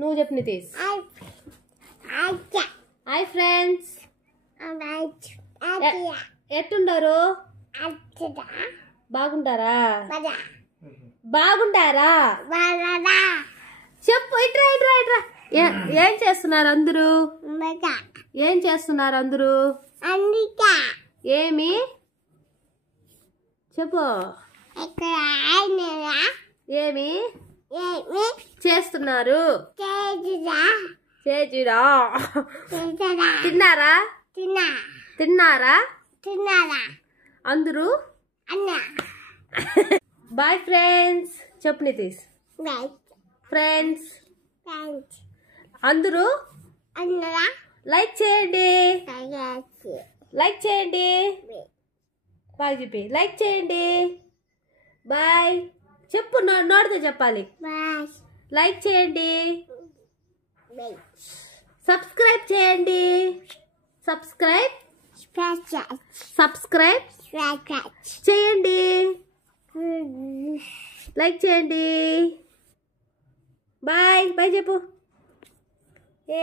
నువ్వు చెప్పు Nitish. Hi friends, ఎట్టుండారు? బాగుంటారా? బాగుంటారా? చెప్పు. ఇట్రా ఇట్రా ఇట్రా. ఏం చేస్తున్నారు అందరూ? ఏం చేస్తున్నారు అందరూ? ఏమి చెప్పు. ఏమి చేస్తున్నారు? చేజురా. తిన్నారా? తిన్నారా అందరూ? బాయ్ ఫ్రెండ్స్ చెప్పు నితీష్. ఫ్రెండ్స్ అందరూ లైక్ చేయండి. లైక్ చేయండి. బాయ్ చెప్పి లైక్ చేయండి. బాయ్ చెప్పు. నోటితో చెప్పాలి. లైక్ చేయండి. సబ్స్క్రైబ్ చేయండి. సబ్స్క్రైబ్ చేయండి. లైక్ చేయండి. బాయ్ బాయ్ చెప్పు. ఏ